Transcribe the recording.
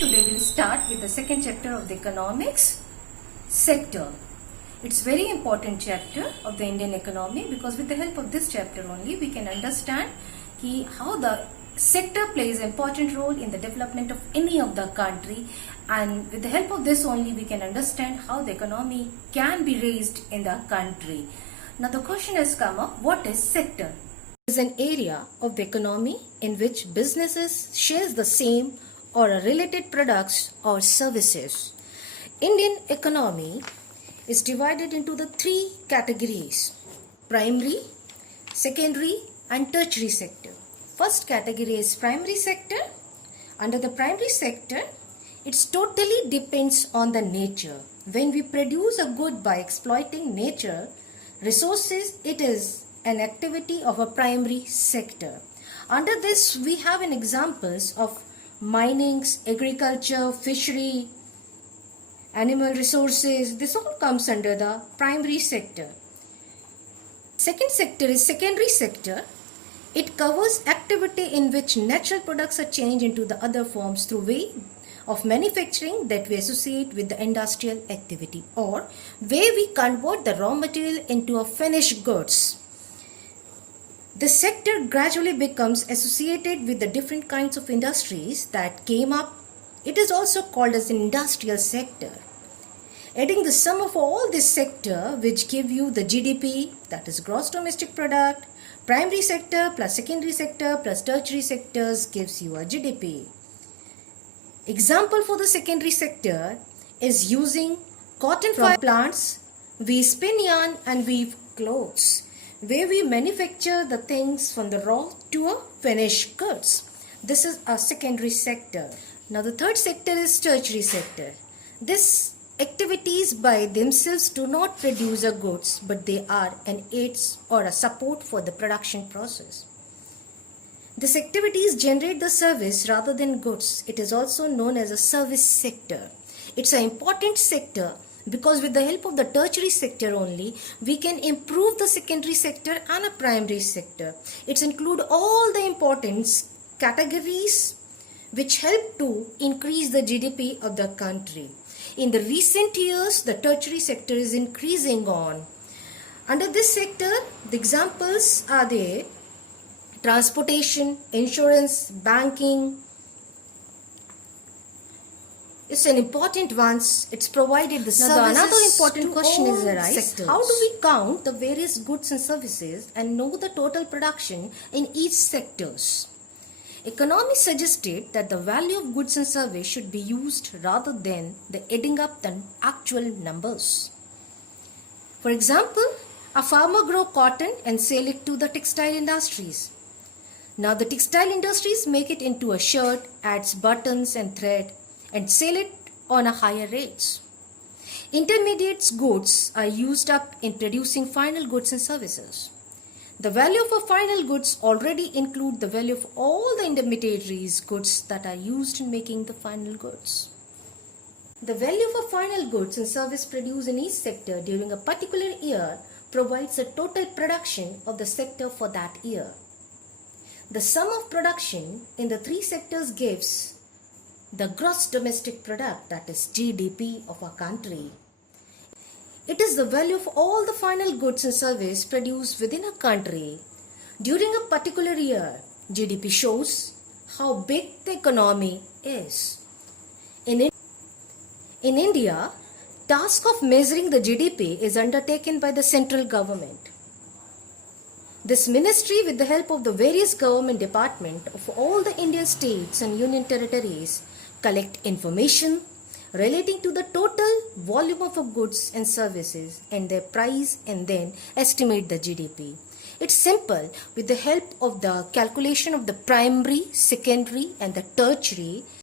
Today we'll start with the second chapter of the economics sector. It's very important chapter of the Indian economy because with the help of this chapter only we can understand how the sector plays an important role in the development of any of the country, and with the help of this only we can understand how the economy can be raised in the country. Now the question has come up, what is sector? It is an area of the economy in which businesses share the same or related products or services. Indian economy is divided into the three categories: primary, secondary and tertiary sector. First category is primary sector. Under the primary sector, it totally depends on the nature. When we produce a good by exploiting nature resources, it is an activity of a primary sector. Under this, we have an examples of mining, agriculture, fishery, animal resources. This all comes under the primary sector. Second sector is secondary sector. It covers activity in which natural products are changed into the other forms through way of manufacturing that we associate with the industrial activity, or where we convert the raw material into a finished goods. This sector gradually becomes associated with the different kinds of industries that came up. It is also called as an industrial sector. Adding the sum of all this sector, which give you the GDP, that is gross domestic product, primary sector plus secondary sector plus tertiary sectors gives you a GDP. Example for the secondary sector is using cotton from plants. We spin yarn and weave clothes, where we manufacture the things from the raw to a finished goods. This is a secondary sector. Now the third sector is tertiary sector. These activities by themselves do not produce a goods, but they are an aids or a support for the production process. These activities generate the service rather than goods. It is also known as a service sector. It's an important sector because with the help of the tertiary sector only, we can improve the secondary sector and a primary sector. It includes all the important categories which help to increase the GDP of the country. In the recent years, the tertiary sector is increasing on. Under this sector, the examples are there: transportation, insurance, banking. It's an important one. It's provided the services. Another important question is arise: how do we count the various goods and services and know the total production in each sectors? Economists suggested that the value of goods and service should be used rather than the adding up the actual numbers. For example, a farmer grows cotton and sell it to the textile industries. Now the textile industries make it into a shirt, adds buttons and thread, and sell it on a higher rates. Intermediate goods are used up in producing final goods and services. The value of a final goods already include the value of all the intermediaries goods that are used in making the final goods. The value of a final goods and service produced in each sector during a particular year provides a total production of the sector for that year. The sum of production in the three sectors gives the gross domestic product, that is GDP of a country. It is the value of all the final goods and service produced within a country during a particular year. GDP shows how big the economy is. In India, task of measuring the GDP is undertaken by the central government. This ministry, with the help of the various government departments of all the Indian states and union territories, collect information relating to the total volume of goods and services and their price, and then estimate the GDP. It's simple. With the help of the calculation of the primary, secondary and the tertiary,